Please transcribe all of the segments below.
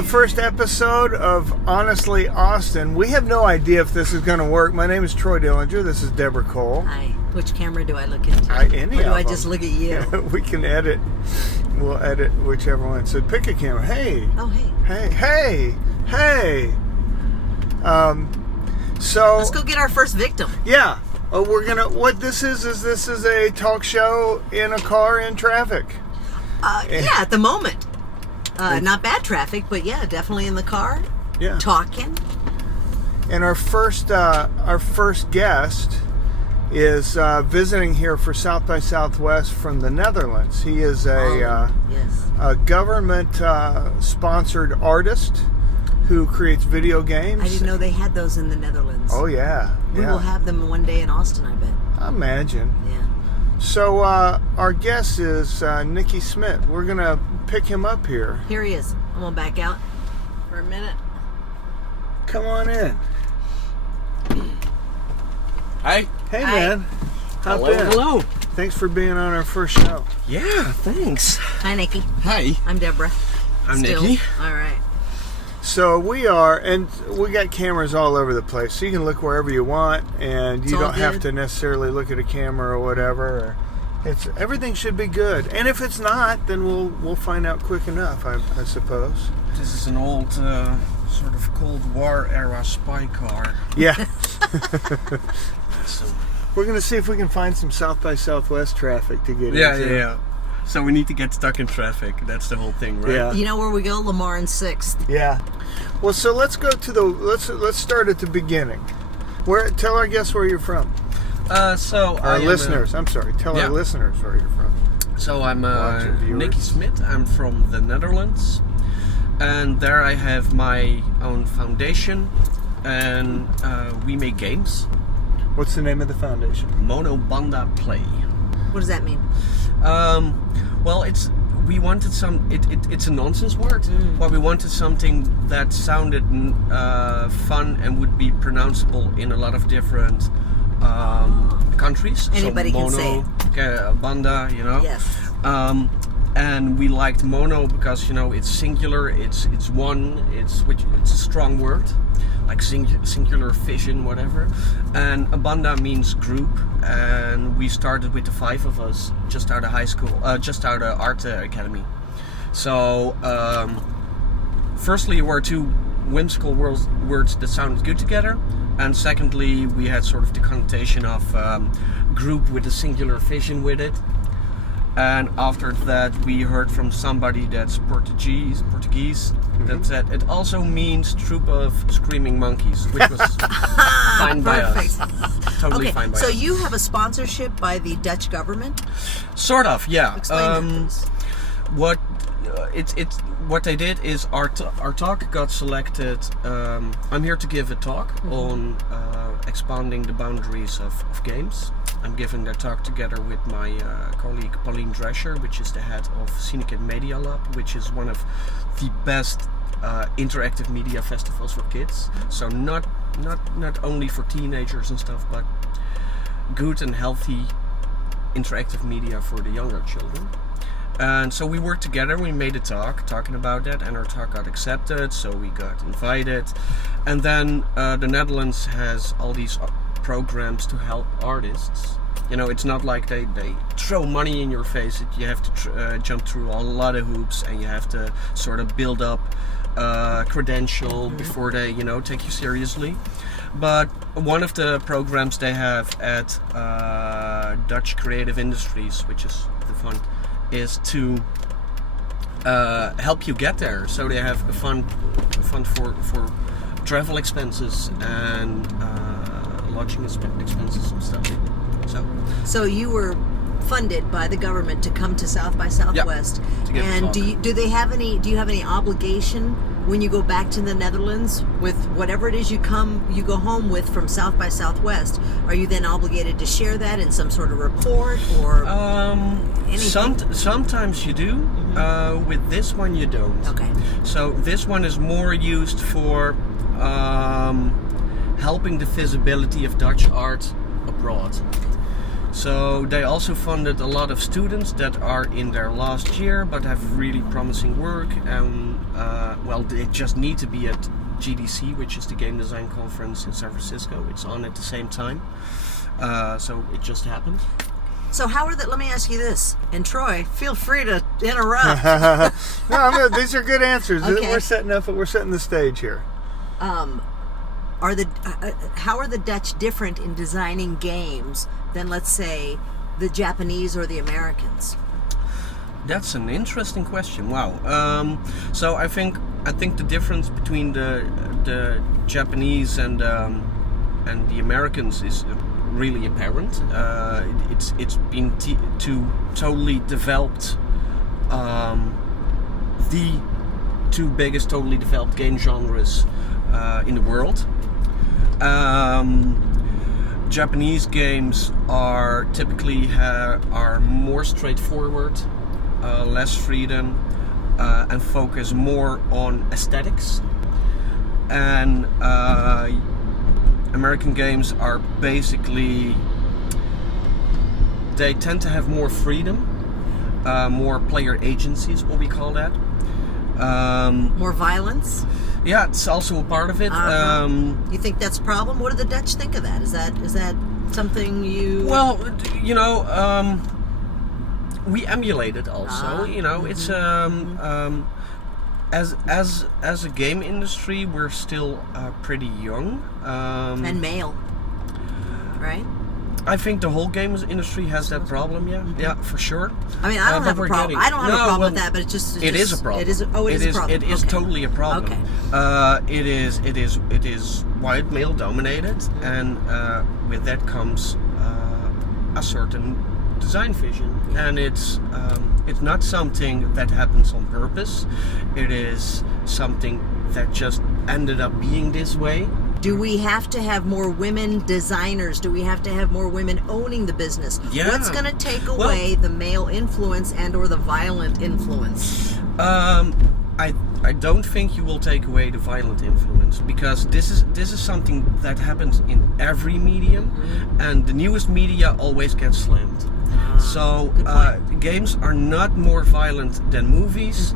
the first episode of Honestly Austin. We have no idea if this is going to work. My name is Troy Dillinger. This is Deborah Cole. Hi. Which camera do I look into? Any or do of I them. just look at you? We can edit. We'll edit whichever one. So pick a camera. Hey. Oh, hey. Hey. So let's go get our first victim. Yeah. What this is a talk show in a car in traffic. Yeah, at the moment. Not bad traffic, but yeah, definitely in the car. Yeah. Talking. And our first guest is visiting here for South by Southwest from the Netherlands. He is a government-sponsored artist who creates video games. I didn't know they had those in the Netherlands. Oh, yeah. We will have them one day in Austin, I bet. I imagine. Yeah. So our guest is Niki Smit. We're going to pick him up here. Here he is. I'm going to back out for a minute. Come on in. Hi. Hey, Hi. man. Hop in. Hello. Thanks for being on our first show. Yeah, thanks. Hi, Nikki. Hi. I'm Deborah. I'm Still. Nikki. All right. So we got cameras all over the place, so you can look wherever you want, and you don't have to necessarily look at a camera or whatever. Everything should be good, and if it's not, then we'll find out quick enough, I suppose. This is an old sort of Cold War era spy car. Yeah. So, We're gonna see if we can find some South by Southwest traffic to get into. yeah. So we need to get stuck in traffic. That's the whole thing, right? Yeah. You know where we go? Lamar and 6th. Yeah. Well, so let's go to let's start at the beginning. Tell our guests where you're from. Our listeners. I'm sorry. Tell our listeners where you're from. So I'm Watcher viewers. Niki Smit. I'm from the Netherlands, and there I have my own foundation, and we make games. What's the name of the foundation? MonoBanda Play. What does that mean? Well, it's a nonsense word, but we wanted something that sounded fun and would be pronounceable in a lot of different countries. Anybody can say it. Banda, you know. Yes. And we liked mono because it's singular, it's one, it's a strong word, like singular vision, whatever. And a banda means group, and we started with the 5 of us just out of high school, just out of art academy. So firstly, were 2 whimsical words that sounded good together, and secondly, we had sort of the connotation of group with a singular vision with it. And after that, we heard from somebody that's Portuguese that said it also means troop of screaming monkeys, which was fine by us. Totally fine by us. So you have a sponsorship by the Dutch government? Sort of, yeah. Explain that, please. What they did is our talk got selected. I'm here to give a talk on expanding the boundaries of games. I'm giving that talk together with my colleague Pauline Drescher, which is the head of Scenic and Media Lab, which is one of the best interactive media festivals for kids. So not only for teenagers and stuff, but good and healthy interactive media for the younger children. And so we worked together, we made a talk talking about that, and our talk got accepted, so we got invited. And then the Netherlands has all these programs to help artists. It's not like they throw money in your face. You have to jump through a lot of hoops, and you have to sort of build up credential before they take you seriously. But one of the programs they have at Dutch Creative Industries, which is the fund, is to help you get there. So they have a fund for travel expenses and lodging expenses and stuff. So you were funded by the government to come to South by Southwest. Yeah, and do you have any obligation when you go back to the Netherlands with whatever it is you go home with from South by Southwest? Are you then obligated to share that in some sort of report or anything? Sometimes you do. With this one you don't. Okay. So this one is more used for helping the visibility of Dutch art abroad. So they also funded a lot of students that are in their last year but have really promising work, and they just need to be at GDC, which is the game design conference in San Francisco. It's on at the same time, so it just happened. So let me ask you this, and Troy, feel free to interrupt. No, these are good answers. Okay. We're setting the stage here. How are the Dutch different in designing games than, let's say, the Japanese or the Americans? That's an interesting question. Wow. So I think the difference between the Japanese and the Americans is really apparent. It's been two totally developed, the two biggest totally developed game genres in the world. Japanese games are typically are more straightforward, less freedom, and focus more on aesthetics. And American games are basically, they tend to have more freedom, more player agency is what we call that. More violence? Yeah, it's also a part of it. You think that's a problem? What do the Dutch think of that? Is that something you... Well, we emulate it also. It's as a game industry, we're still pretty young. And male, right? I think the whole games industry has that problem. Yeah, for sure. I mean, I don't have a problem. I don't have a problem with that, but it is a problem. It is a problem. It is totally a problem. Okay. It is white male dominated, and with that comes a certain design vision, and it's not something that happens on purpose. It is something that just ended up being this way. Do we have to have more women designers? Do we have to have more women owning the business? Yeah. What's going to take away the male influence and or the violent influence? I don't think you will take away the violent influence, because this is something that happens in every medium, and the newest media always gets slammed. So games are not more violent than movies.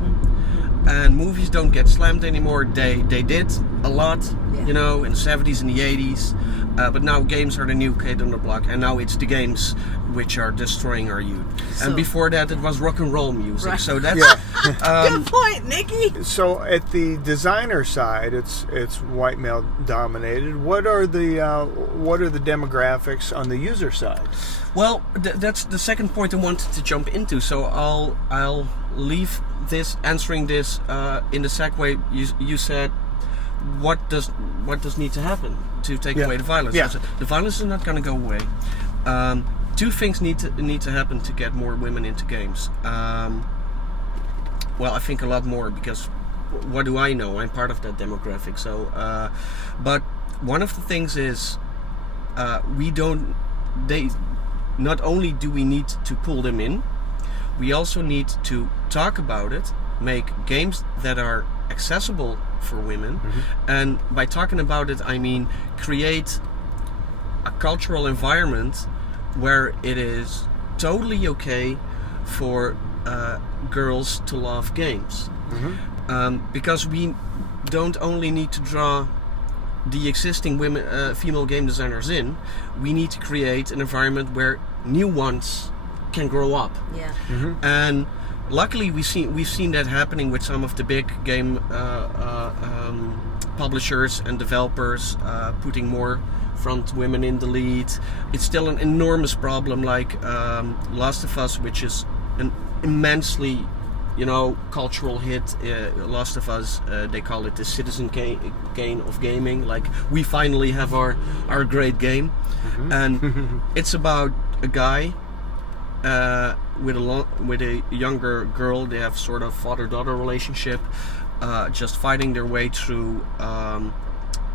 And movies don't get slammed anymore. They did a lot, in the 70s and the 80s. But now games are the new kid on the block, and now it's the games which are destroying our youth. And before that, it was rock and roll music. Right. So that's good point, Niki. So at the designer side, it's white male dominated. What are the demographics on the user side? Well, that's the second point I wanted to jump into. So I'll leave answering this in the segue. You said, what does need to happen to take away the violence? Yeah. So the violence is not going to go away. Two things need to happen to get more women into games. Well, I think a lot more, because what do I know? I'm part of that demographic. So, but one of the things is not only do we need to pull them in, we also need to talk about it, make games that are accessible for women, and by talking about it, I mean create a cultural environment where it is totally okay for girls to love games. Because we don't only need to draw the existing female game designers in, we need to create an environment where new ones can grow up. Yeah. And luckily we've seen that happening with some of the big game publishers and developers, putting more front women in the lead. It's still an enormous problem, like Last of Us, which is an immensely cultural hit. Last of Us, they call it the citizen gain of gaming. Like, we finally have our great game. And it's about a guy with a younger girl. They have sort of father-daughter relationship, just fighting their way through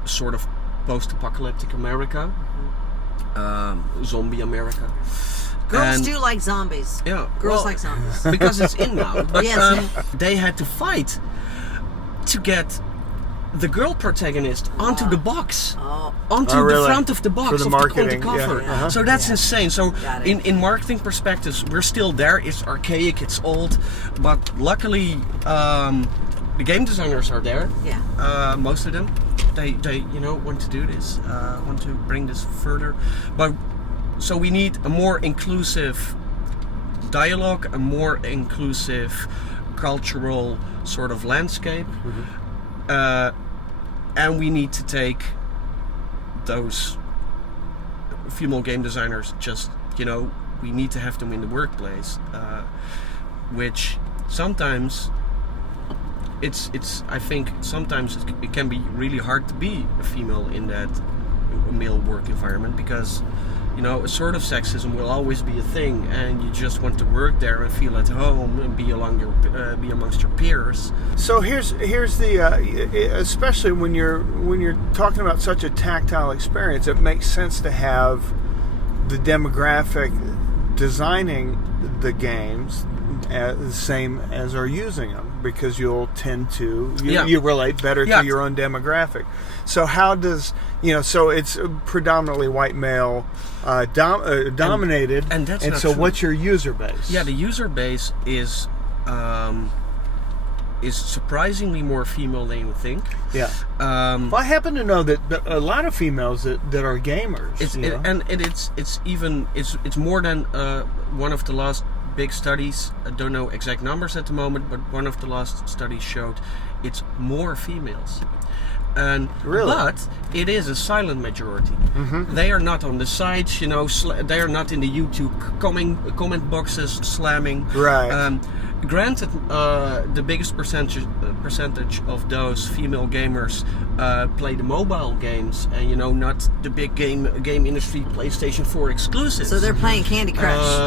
sort of post-apocalyptic America, zombie America. Girls do like zombies. Yeah, girls like zombies because it's in now. But yes. They had to fight to get the girl protagonist onto the box, onto really? the front of the box, For the of marketing, the cover. yeah. So that's insane. So Got it. in marketing perspectives, we're still there. It's archaic, it's old, but luckily the game designers are there. Yeah. Most of them, they want to do this, want to bring this further. But so we need a more inclusive dialogue, a more inclusive cultural sort of landscape. And we need to take those female game designers, we need to have them in the workplace, which sometimes I think sometimes it can be really hard to be a female in that male work environment, because a sort of sexism will always be a thing, and you just want to work there and feel at home and be amongst your peers. So here's the especially when you're talking about such a tactile experience, it makes sense to have the demographic designing the games the same as are using them, because you'll tend to you relate better to your own demographic. So how does so it's predominantly white male dominated, and that's and not so true. What's your user base? Yeah, the user base is surprisingly more female than you would think. Yeah. Well, I happen to know that a lot of females that are gamers. It's more than one of the last big studies. I don't know exact numbers at the moment, but one of the last studies showed it's more females. And really? But it is a silent majority. They are not on the sites, they are not in the YouTube comment boxes slamming. Right. Granted, the biggest percentage of those female gamers play the mobile games, and not the big game industry PlayStation 4 exclusives. So they're playing Candy Crush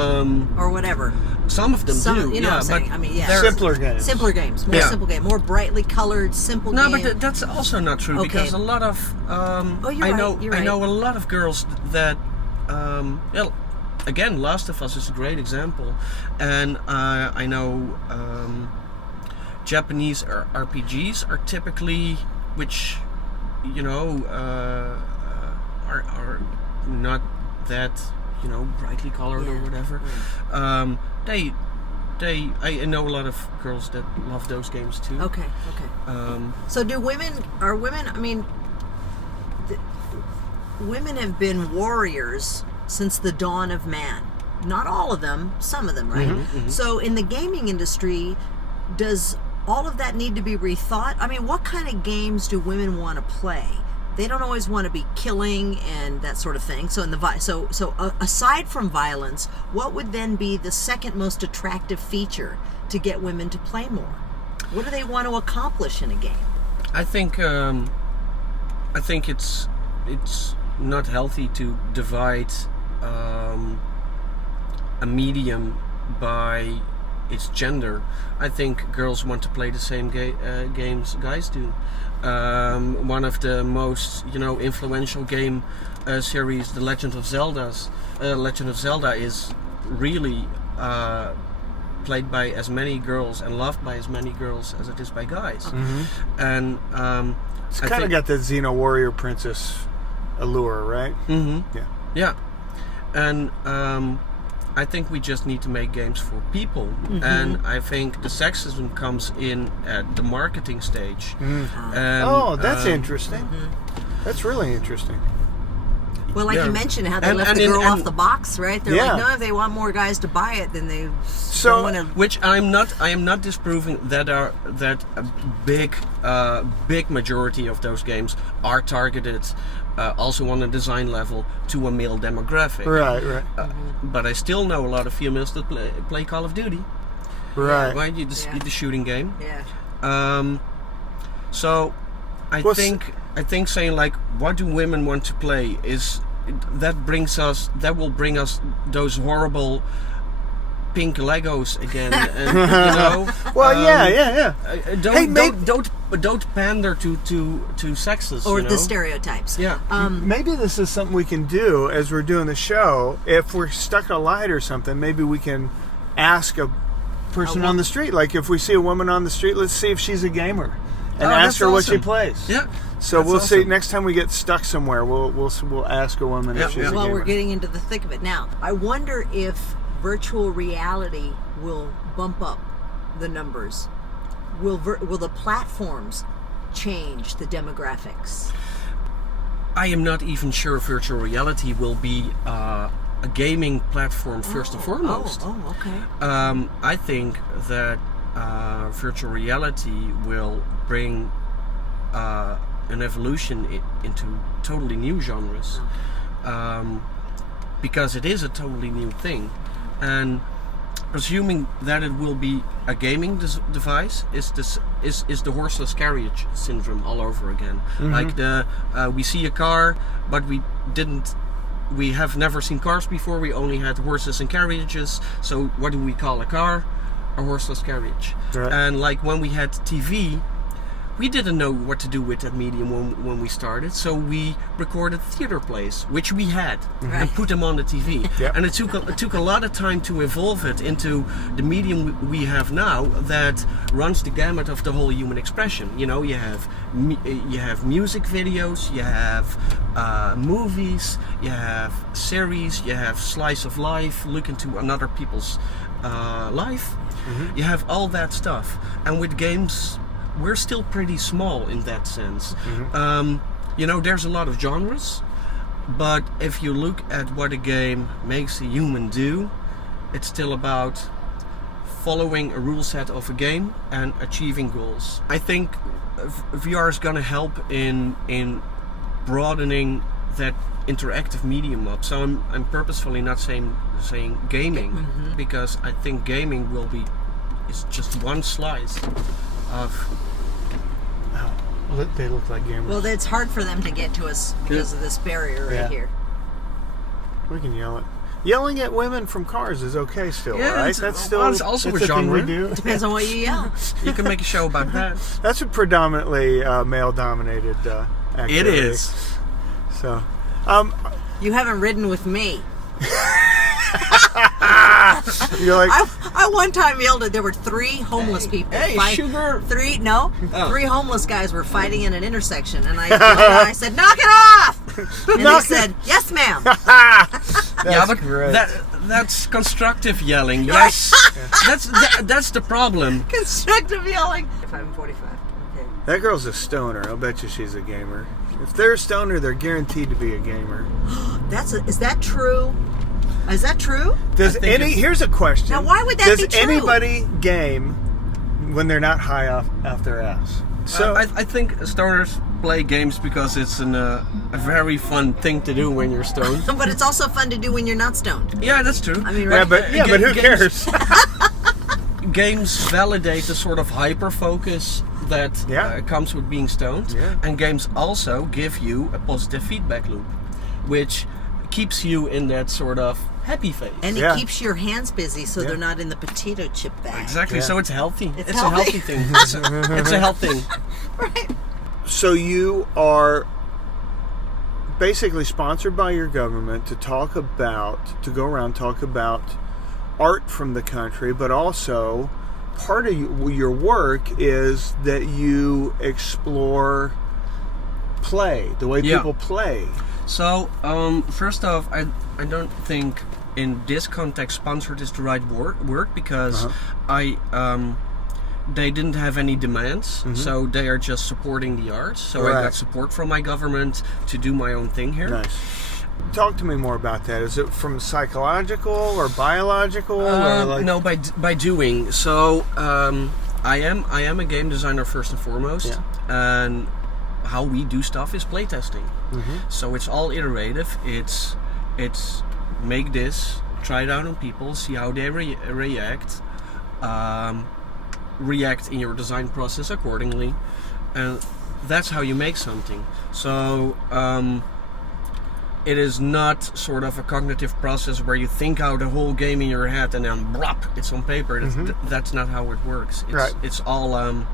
or whatever. Some of them do. You know what I'm saying? I mean, yeah. Simpler games. Simpler games. More simple game. More brightly colored, simple No, game. but that's also not true, because a lot of you're right. I know a lot of girls that again, Last of Us is a great example, and I know Japanese RPGs are typically, which are not that brightly colored or whatever. I know a lot of girls that love those games too. Okay. So are women, I mean, women have been warriors since the dawn of man. Not all of them, some of them, right? So in the gaming industry, does all of that need to be rethought? I mean, what kind of games do women want to play? They don't always want to be killing and that sort of thing. So aside from violence, what would then be the second most attractive feature to get women to play more? What do they want to accomplish in a game? I think it's not healthy to divide a medium by its gender. I think girls want to play the same games guys do. One of the most influential game series, The Legend of Zelda, is really played by as many girls and loved by as many girls as it is by guys. And it's kind of got that Xena warrior princess allure, right? Yeah. And I think we just need to make games for people, and I think the sexism comes in at the marketing stage. And, that's interesting. That's really interesting. Well, like you mentioned, how they left the girl off the box, right? They're like, no, if they want more guys to buy it, then they don't want to. Which I am not disproving that a big majority of those games are targeted also on a design level to a male demographic. Right. But I still know a lot of females that play Call of Duty. Right. The shooting game. Yeah. So I think saying like, what do women want to play that will bring us those horrible pink Legos again, and, Well, yeah. Don't pander to sexist or the stereotypes. Yeah. Maybe this is something we can do as we're doing the show. If we're stuck at a light or something, maybe we can ask a person on the street. Like if we see a woman on the street, let's see if she's a gamer. and ask her what she plays. Yeah. So we'll see. Next time we get stuck somewhere, we'll ask a woman if she's a Well, gamer. we're getting into the thick of it now. I wonder if virtual reality will bump up the numbers. Will the platforms change the demographics? I am not even sure virtual reality will be a gaming platform first and foremost. Oh, okay. I think that virtual reality will bring an evolution into totally new genres, because it is a totally new thing, and presuming that it will be a gaming device is the horseless carriage syndrome all over again. Like we see a car, but we have never seen cars before. We only had horses and carriages. So what do we call a car? A horseless carriage. Right. And like when we had TV, we didn't know what to do with that medium when we started, so we recorded theater plays, which we had, and put them on the TV. Yep. And it took a lot of time to evolve it into the medium we have now that runs the gamut of the whole human expression. You know, you have music videos, you have movies, you have series, you have slice of life, look into another people's life. You have all that stuff, and with games, we're still pretty small in that sense. You know, there's a lot of genres, but if you look at what a game makes a human do, it's still about following a rule set of a game and achieving goals. I think VR is going to help in broadening that interactive medium up. So I'm purposefully not saying gaming, because I think gaming is just one slice of. They look like gamers. Well, it's hard for them to get to us because of this barrier right here. We can yell it. Yelling at women from cars is okay still, right? That's still it's also a thing genre. we do. Depends on what you yell. You can make a show about that. That's a predominantly male-dominated activity. It is. So, You haven't ridden with me. you're like, I one time yelled at, there were 3 homeless people. Sugar. 3 homeless guys were fighting in an intersection, and I said, knock it off! And they said, yes, ma'am. But great. that's constructive yelling. Yes, that's the problem. Constructive yelling. If I'm 45. Okay. that girl's a stoner. I'll bet you she's a gamer. If they're a stoner, they're guaranteed to be a gamer. Is that true? Is that true? Here's a question. Now, why would that be true? Does anybody game when they're not high off their ass? So I think stoners play games because it's a very fun thing to do when you're stoned. But it's also fun to do when you're not stoned. Yeah, that's true. I mean, yeah, right? but who cares? Games validate the sort of hyper focus that comes with being stoned, and games also give you a positive feedback loop, which keeps you in that sort of happy phase. And it keeps your hands busy so they're not in the potato chip bag. Exactly, so it's healthy. It's healthy. a healthy thing. It's a health thing. Right. So you are basically sponsored by your government to go around talk about art from the country, but also part of your work is that you explore play, the way people play. So, first off, I don't think in this context sponsored is the right word because they didn't have any demands, so they are just supporting the arts. So I got support from my government to do my own thing here. Nice. Talk to me more about that. Is it from psychological or biological? No, by doing. So I am a game designer first and foremost, and how we do stuff is playtesting. So it's all iterative. It's make this, try it out on people, see how they react, react in your design process accordingly, and that's how you make something. So it is not sort of a cognitive process where you think out the whole game in your head and then blop, it's on paper. That's not how it works. It's all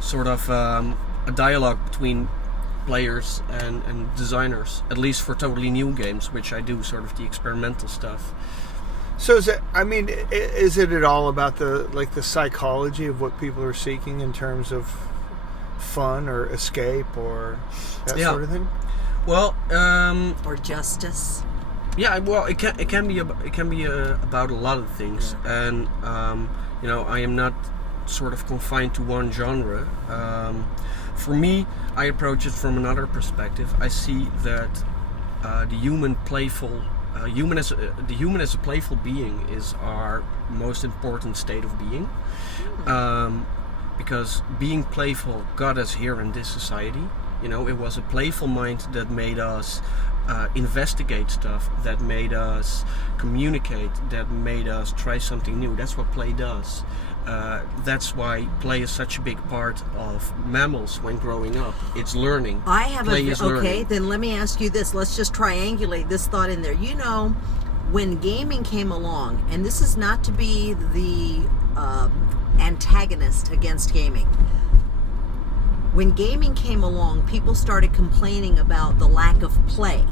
sort of a dialogue between players and designers, at least for totally new games, which I do sort of the experimental stuff. So is it at all about the psychology of what people are seeking in terms of fun or escape or that Yeah. sort of thing? Well, Or justice. yeah. Well, it can be about a lot of things, and you know, I am not sort of confined to one genre. For me, I approach it from another perspective. I see that the human as a playful being is our most important state of being, because being playful got us here in this society. You know, it was a playful mind that made us investigate stuff, that made us communicate, that made us try something new. That's what play does. That's why play is such a big part of mammals when growing up. It's learning. I have Play is learning. Okay, then let me ask you this. Let's just triangulate this thought in there. You know, when gaming came along, and this is not to be the antagonist against gaming. When gaming came along, people started complaining about the lack of play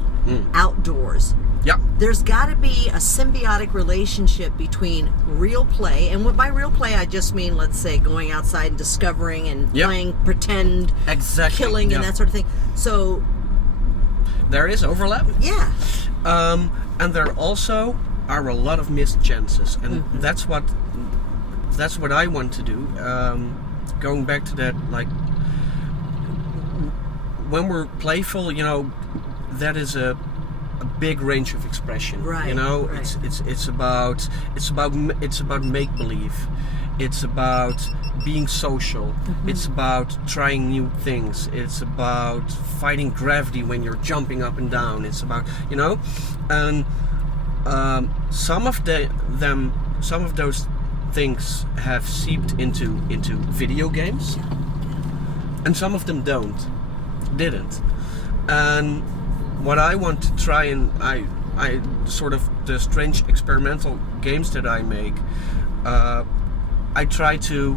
outdoors. Yeah. There's got to be a symbiotic relationship between real play, and by real play I just mean, let's say, going outside and discovering and playing pretend, killing, and that sort of thing. So there is overlap. Yeah. And there also are a lot of missed chances, and that's what I want to do. Going back to that, like, when we're playful, you know, that is a big range of expression. Right. You know, right. it's about make believe. It's about being social. It's about trying new things. It's about fighting gravity when you're jumping up and down. It's about, you know, and some of those things have seeped into video games, and some of them didn't. And what I want to try, and I sort of, the strange experimental games that I make, I try to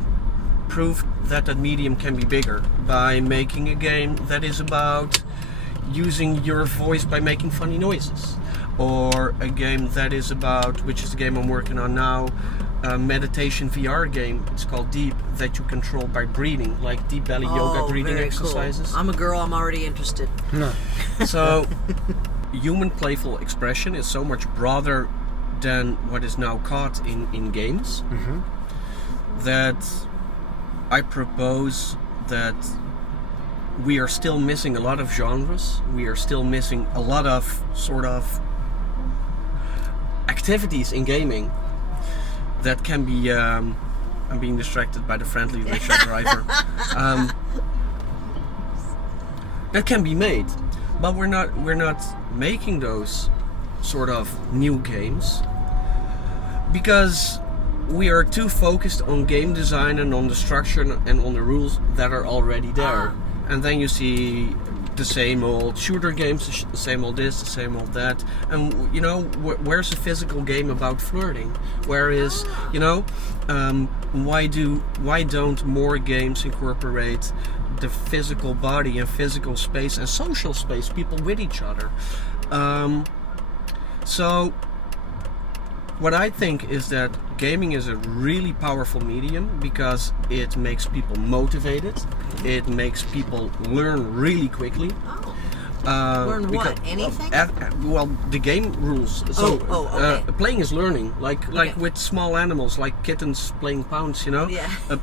prove that medium can be bigger by making a game that is about using your voice by making funny noises, or a game that is about, which is the game I'm working on now, a meditation VR game. It's called Deep, that you control by breathing, like deep belly yoga breathing very exercises. Cool. I'm a girl, I'm already interested. No. So human playful expression is so much broader than what is now caught in games, that I propose that we are still missing a lot of genres. We are still missing a lot of sort of activities in gaming that can be I'm being distracted by the friendly rickshaw driver, that can be made, but we're not making those sort of new games because we are too focused on game design and on the structure and on the rules that are already there. And then you see the same old shooter games, the same old this, the same old that. And, you know, where's a physical game about flirting? Where is, you know, why don't more games incorporate the physical body and physical space and social space, people with each other? So what I think is that gaming is a really powerful medium because it makes people motivated. It makes people learn really quickly. Learn what? Anything? Well, the game rules. So okay. Playing is learning, like with small animals, like kittens playing pounds. You know,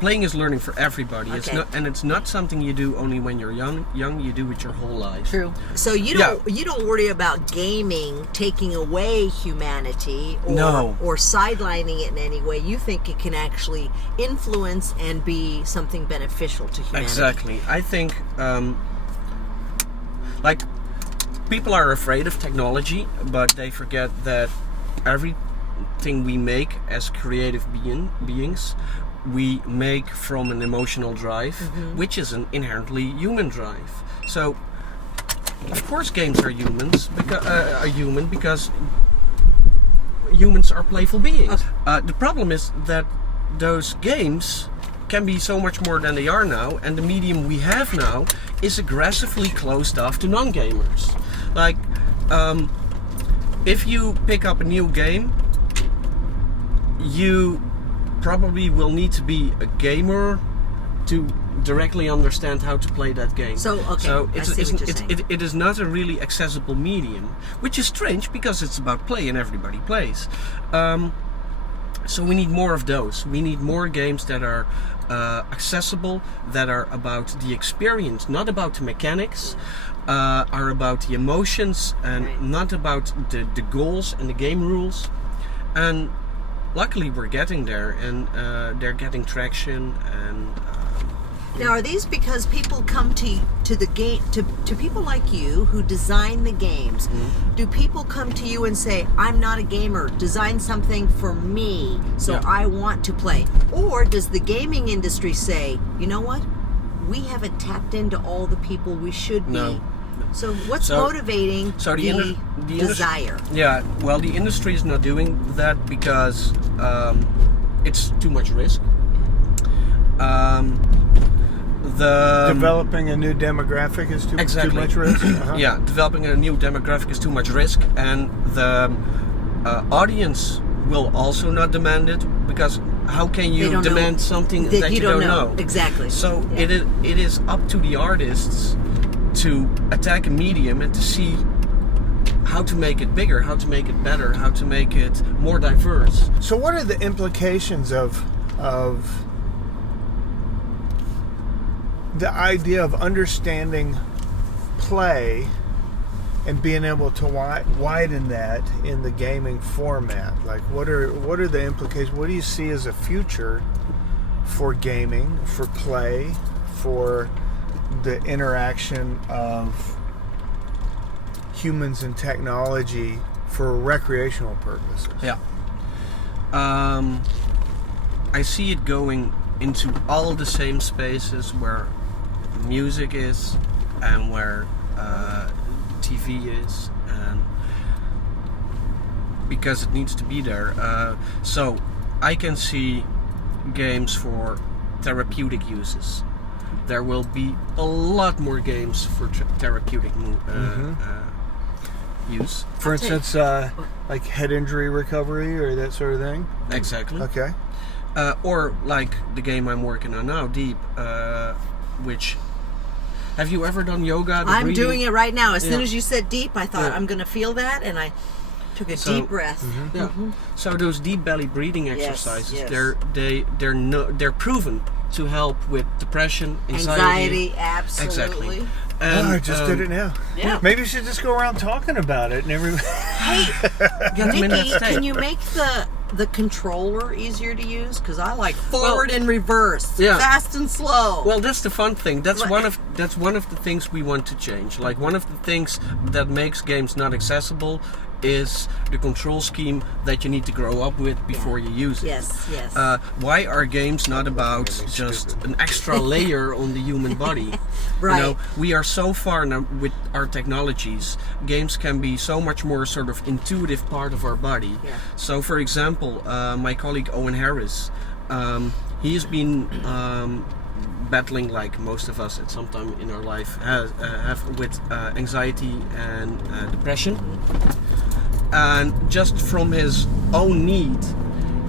playing is learning for everybody. Okay. It's not something you do only when you're young. You do it your whole life. True. So you don't worry about gaming taking away humanity or sidelining it in any way. You think it can actually influence and be something beneficial to humanity. Exactly. I think. Like, people are afraid of technology, but they forget that everything we make as creative beings, we make from an emotional drive, which is an inherently human drive. So, of course, games are human because humans are playful beings. The problem is that those games can be so much more than they are now, and the medium we have now is aggressively closed off to non-gamers. Like, if you pick up a new game, you probably will need to be a gamer to directly understand how to play that game. So okay, So I see what you're saying. it is not a really accessible medium, which is strange because it's about play and everybody plays. So we need more of those. We need more games that are accessible, that are about the experience, not about the mechanics, are about the emotions, and Right. not about the goals and the game rules. And luckily we're getting there, and they're getting traction. And Now, are these because people come to the game to people like you who design the games? Mm-hmm. Do people come to you and say, "I'm not a gamer. Design something for me, so Yeah. I want to play"? Or does the gaming industry say, "You know what? We haven't tapped into all the people we should be." No. So what's So- motivating so the the desire? Yeah, well, the industry is not doing that because it's too much risk. Developing a new demographic is too much risk. Uh-huh. Yeah, developing a new demographic is too much risk, and the audience will also not demand it, because how can They you don't know demand something that you don't know? Exactly. So Yeah. it is up to the artists to attack a medium and to see how to make it bigger, how to make it better, how to make it more diverse. So what are the implications of the idea of understanding play and being able to widen that in the gaming format? Like, what are the implications? What do you see as a future for gaming, for play, for the interaction of humans and technology for recreational purposes? Yeah. I see it going into all the same spaces where music is, and where TV is, and because it needs to be there. So I can see games for therapeutic uses. There will be a lot more games for therapeutic use. For instance, like head injury recovery or that sort of thing? Exactly. Okay. Or like the game I'm working on now, Deep, which... Have you ever done yoga? I'm doing it right now. As soon Yeah. as you said deep, I thought Yeah. I'm going to feel that, and I took a deep breath. Yeah. So those deep belly breathing exercises, yes. they're proven to help with depression, Anxiety, absolutely. Exactly. And, I just did it now. Yeah. Maybe you should just go around talking about it and everybody. Hey, Get them in that Niki, state. can you make the controller easier to use? Because I like forward and reverse, Yeah. fast and slow. Well, that's the fun thing. That's What- one of the things we want to change. Like, one of the things that makes games not accessible is the control scheme that you need to grow up with before you use it. Yes. Why are games not about Really just stupid. an extra layer on the human body? Right. You know, we are so far now with our technologies. Games can be so much more sort of intuitive part of our body. Yeah. So, for example, my colleague Owen Harris, he's been battling, like most of us at some time in our life have with anxiety and depression. And just from his own need,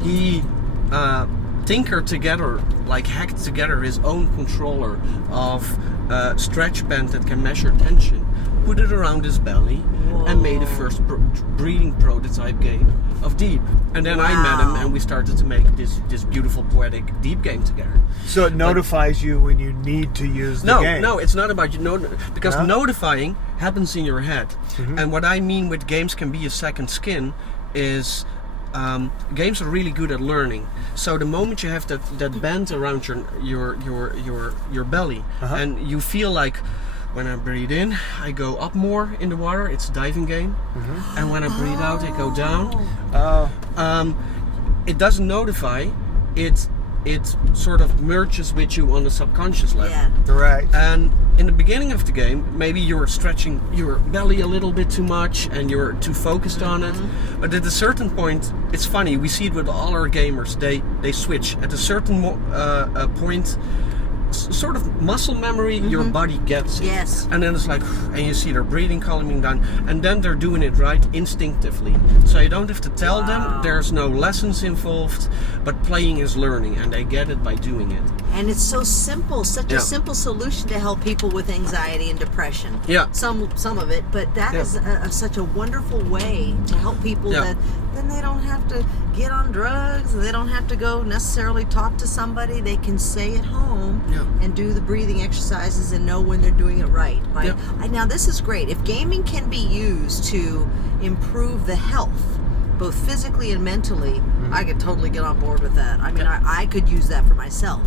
he hacked together his own controller of stretch band that can measure tension, put it around his belly, and made the first breathing prototype game of Deep. And then I met him, and we started to make this beautiful poetic Deep game together. So it notifies you when you need to use the game. No, it's not about because Huh? notifying happens in your head. Mm-hmm. And what I mean with games can be a second skin is games are really good at learning. So the moment you have that band around your belly, Uh-huh. and you feel like, when I breathe in, I go up more in the water. It's a diving game. Mm-hmm. And when I breathe out, I go down. Oh, It doesn't notify. It sort of merges with you on a subconscious level. Yeah. right. And in the beginning of the game, maybe you're stretching your belly a little bit too much and you're too focused on it. But at a certain point, it's funny, we see it with all our gamers, they switch. At a certain point, sort of muscle memory, your body gets it. Yes. And then it's like, and you see their breathing calming down, and then they're doing it right instinctively. So you don't have to tell them, there's no lessons involved, but playing is learning, and they get it by doing it. And it's so simple, such a simple solution to help people with anxiety and depression. Yeah. Some of it, but that is such a wonderful way to help people that then they don't have to get on drugs, they don't have to go necessarily talk to somebody. They can stay at home and do the breathing exercises and know when they're doing it right. Now this is great. If gaming can be used to improve the health, both physically and mentally, I could totally get on board with that. I mean, I could use that for myself.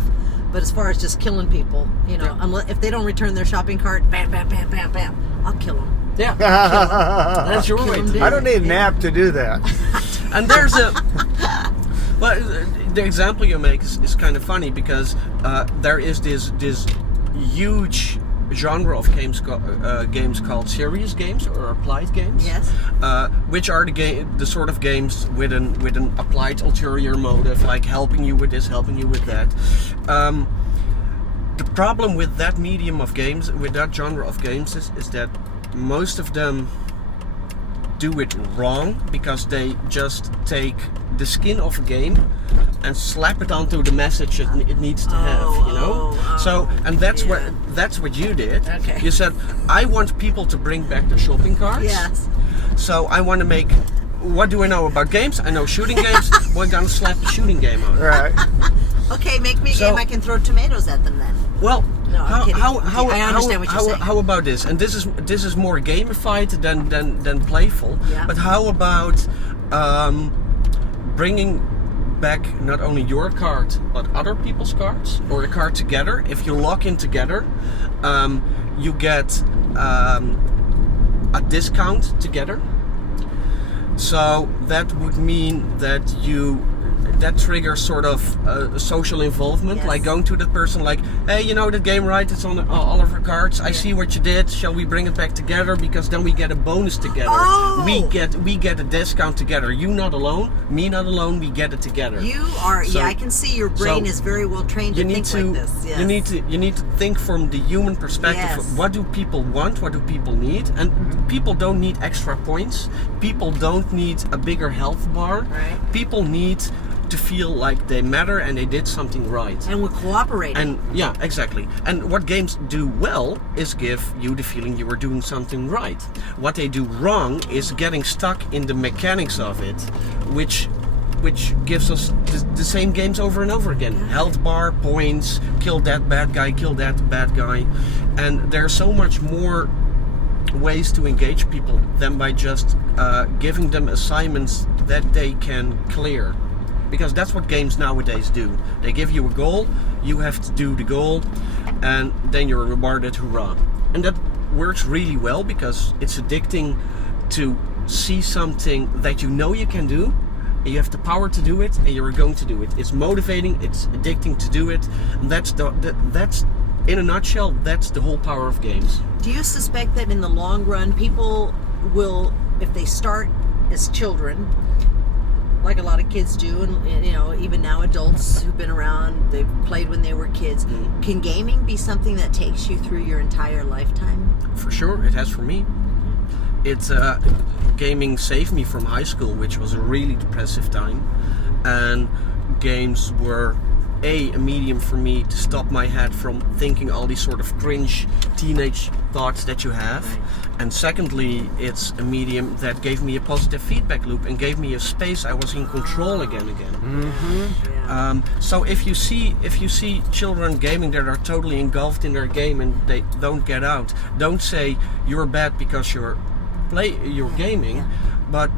But as far as just killing people, you know, unless if they don't return their shopping cart, bam, bam, bam, bam, bam, I'll kill them. Yeah, that's your way. I don't need a nap to do that. And there's well, the example you make is kind of funny because there is this huge genre of games called serious games or applied games. Yes. Which are the sort of games with an applied ulterior motive, like helping you with this, helping you with that. The problem with that medium of games, with that genre of games, is that most of them do it wrong because they just take the skin of a game and slap it onto the message it needs to have, you know. And that's what you did. Okay. You said, I want people to bring back their shopping carts. Yes. So I want to make. What do I know about games? I know shooting games. We're gonna slap the shooting game on. Right. Okay, make me a game I can throw tomatoes at them then. Well, no, I'm kidding. I understand what you're saying. How about this? And this is more gamified than playful. Yeah. But how about bringing back not only your card but other people's cards, or the card together? If you lock in together, you get a discount together. So that would mean that that triggers sort of social involvement, like going to the person like, hey, you know that game, right? It's on all of our cards. I see what you did. Shall we bring it back together? Because then we get a bonus together. Oh. We get a discount together. You not alone, me not alone. We get it together. You are. So, I can see your brain is very well trained to think like this. Yes. You need to think from the human perspective. Yes. What do people want? What do people need? And people don't need extra points. People don't need a bigger health bar. Right. People need to feel like they matter and they did something right. And we're cooperating. And yeah, exactly. And what games do well is give you the feeling you were doing something right. What they do wrong is getting stuck in the mechanics of it, which gives us the same games over and over again. Health bar, points, kill that bad guy, kill that bad guy. And there's so much more ways to engage people than by just giving them assignments that they can clear. Because that's what games nowadays do. They give you a goal, you have to do the goal, and then you're rewarded, hurrah. And that works really well because it's addicting to see something that you know you can do, and you have the power to do it, and you're going to do it. It's motivating, it's addicting to do it, and that's in a nutshell, that's the whole power of games. Do you suspect that in the long run, people will, if they start as children, like a lot of kids do, and you know, even now adults who've been around, they've played when they were kids. Can gaming be something that takes you through your entire lifetime? For sure, it has for me. It's gaming saved me from high school, which was a really depressive time, and games were a medium for me to stop my head from thinking all these sort of cringe teenage thoughts that you have. And secondly, it's a medium that gave me a positive feedback loop and gave me a space I was in control again. So if you see children gaming that are totally engulfed in their game and they don't get out, don't say you're bad because you're gaming, but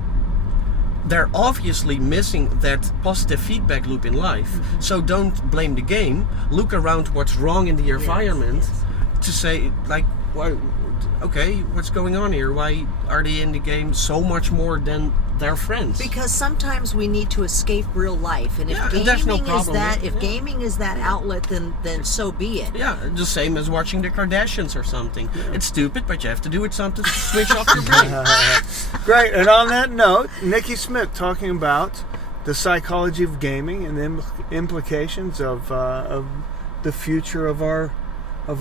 they're obviously missing that positive feedback loop in life. So don't blame the game. Look around what's wrong in the environment to say, like, why, okay, what's going on here? Why are they in the game so much more than their friends? Because sometimes we need to escape real life, and if gaming is that outlet, then so be it. Yeah, the same as watching the Kardashians or something. It's stupid, but you have to do it something to switch off your brain. Great. And on that note, Niki Smit talking about the psychology of gaming and the implications of the future of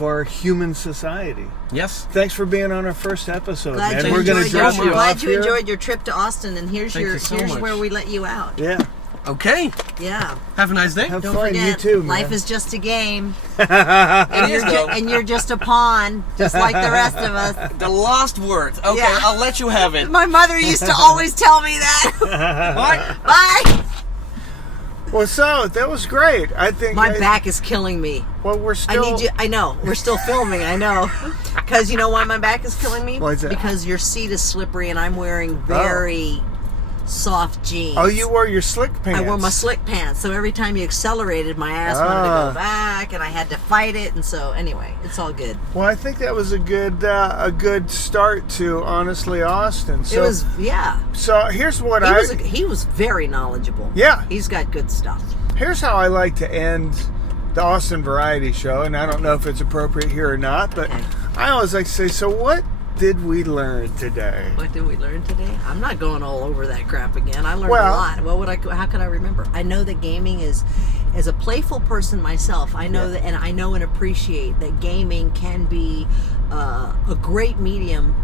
our human society. Yes. Thanks for being on our first episode, Glad man. We're going to drop you off Glad you here. enjoyed your trip to Austin, and here's Thank you so much. where we let you out. Yeah. Okay. Yeah. Have a nice day. Have Don't fun, forget, you too, man. life is just a game. It And you're just a pawn, just like the rest of us. the last word. Okay, Yeah. I'll let you have it. My mother used to always tell me that. Bye. Bye. Well, so that was great. I think My back is killing me. Well, we're still. I need you. I know. We're still filming. I know. Because you know why my back is killing me? Why is that? Because your seat is slippery and I'm wearing very soft jeans. Oh, you wore your slick pants. I wore my slick pants, so every time you accelerated, my ass wanted to go back, and I had to fight it. And so, anyway, it's all good. Well, I think that was a good start to Honestly Austin. So, It was, yeah. So here's what He was very knowledgeable. Yeah. He's got good stuff. Here's how I like to end the Austin Variety Show, and I don't know if it's appropriate here or not, but Okay. I always like to say, so what did we learn today? What did we learn today? I'm not going all over that crap again. I learned a Well- lot. How could I remember? I know that gaming is, as a playful person myself, I know that, and I know and appreciate that gaming can be a great medium,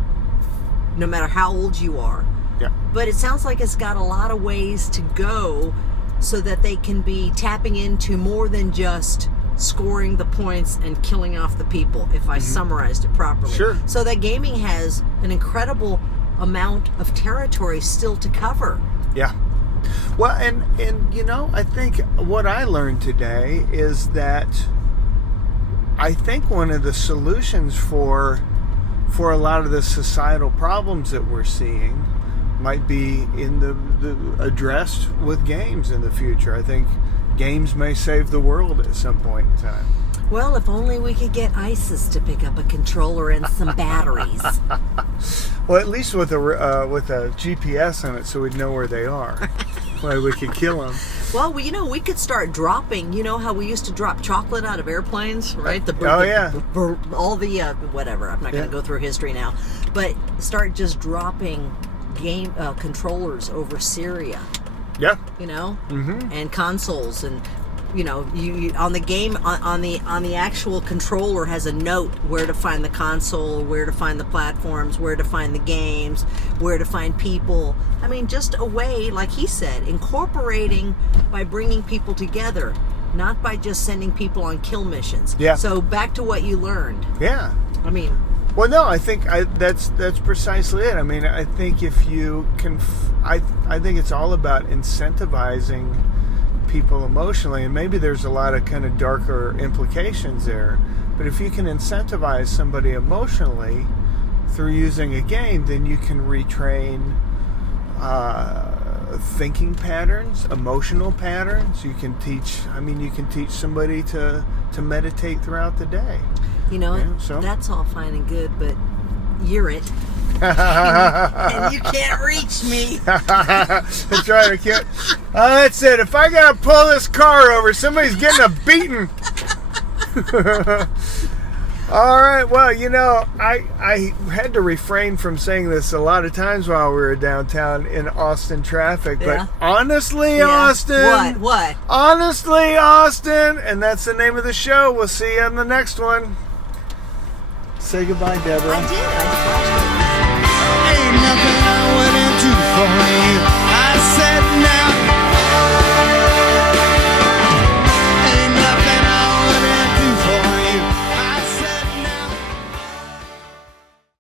no matter how old you are. Yeah. But it sounds like it's got a lot of ways to go, so that they can be tapping into more than just scoring the points and killing off the people, if I summarized it properly. Sure. So that gaming has an incredible amount of territory still to cover. Yeah. Well, and you know, I think what I learned today is that I think one of the solutions for a lot of the societal problems that we're seeing might be in the addressed with games in the future. I think games may save the world at some point in time. Well, if only we could get ISIS to pick up a controller and some batteries. Well, at least with a GPS on it, so we'd know where they are. Why we could kill them. Well, you know, we could start dropping. You know how we used to drop chocolate out of airplanes, right? All the whatever. I'm not going to go through history now, but start just dropping game controllers over Syria. Yeah. You know, and consoles, and you know, you on the game on the actual controller has a note where to find the console, where to find the platforms, where to find the games, where to find people. I mean, just a way, like he said, incorporating by bringing people together, not by just sending people on kill missions. Yeah. So back to what you learned. Yeah. I mean, well, no, I think that's precisely it. I mean, I think if you can, I think it's all about incentivizing people emotionally, and maybe there's a lot of kind of darker implications there. But if you can incentivize somebody emotionally through using a game, then you can retrain thinking patterns, emotional patterns. You can teach. I mean, you can teach somebody to meditate throughout the day. you know, so that's all fine and good, but you're it. And you can't reach me. That's right, I can't. That's it. If I gotta pull this car over, somebody's getting a beating. All right. Well, you know, I had to refrain from saying this a lot of times while we were downtown in Austin traffic. Yeah. But honestly, Austin. What? Honestly, Austin. And that's the name of the show. We'll see you on the next one. Say goodbye, Deborah. I did. I flashed it. Ain't nothing I wouldn't do for you.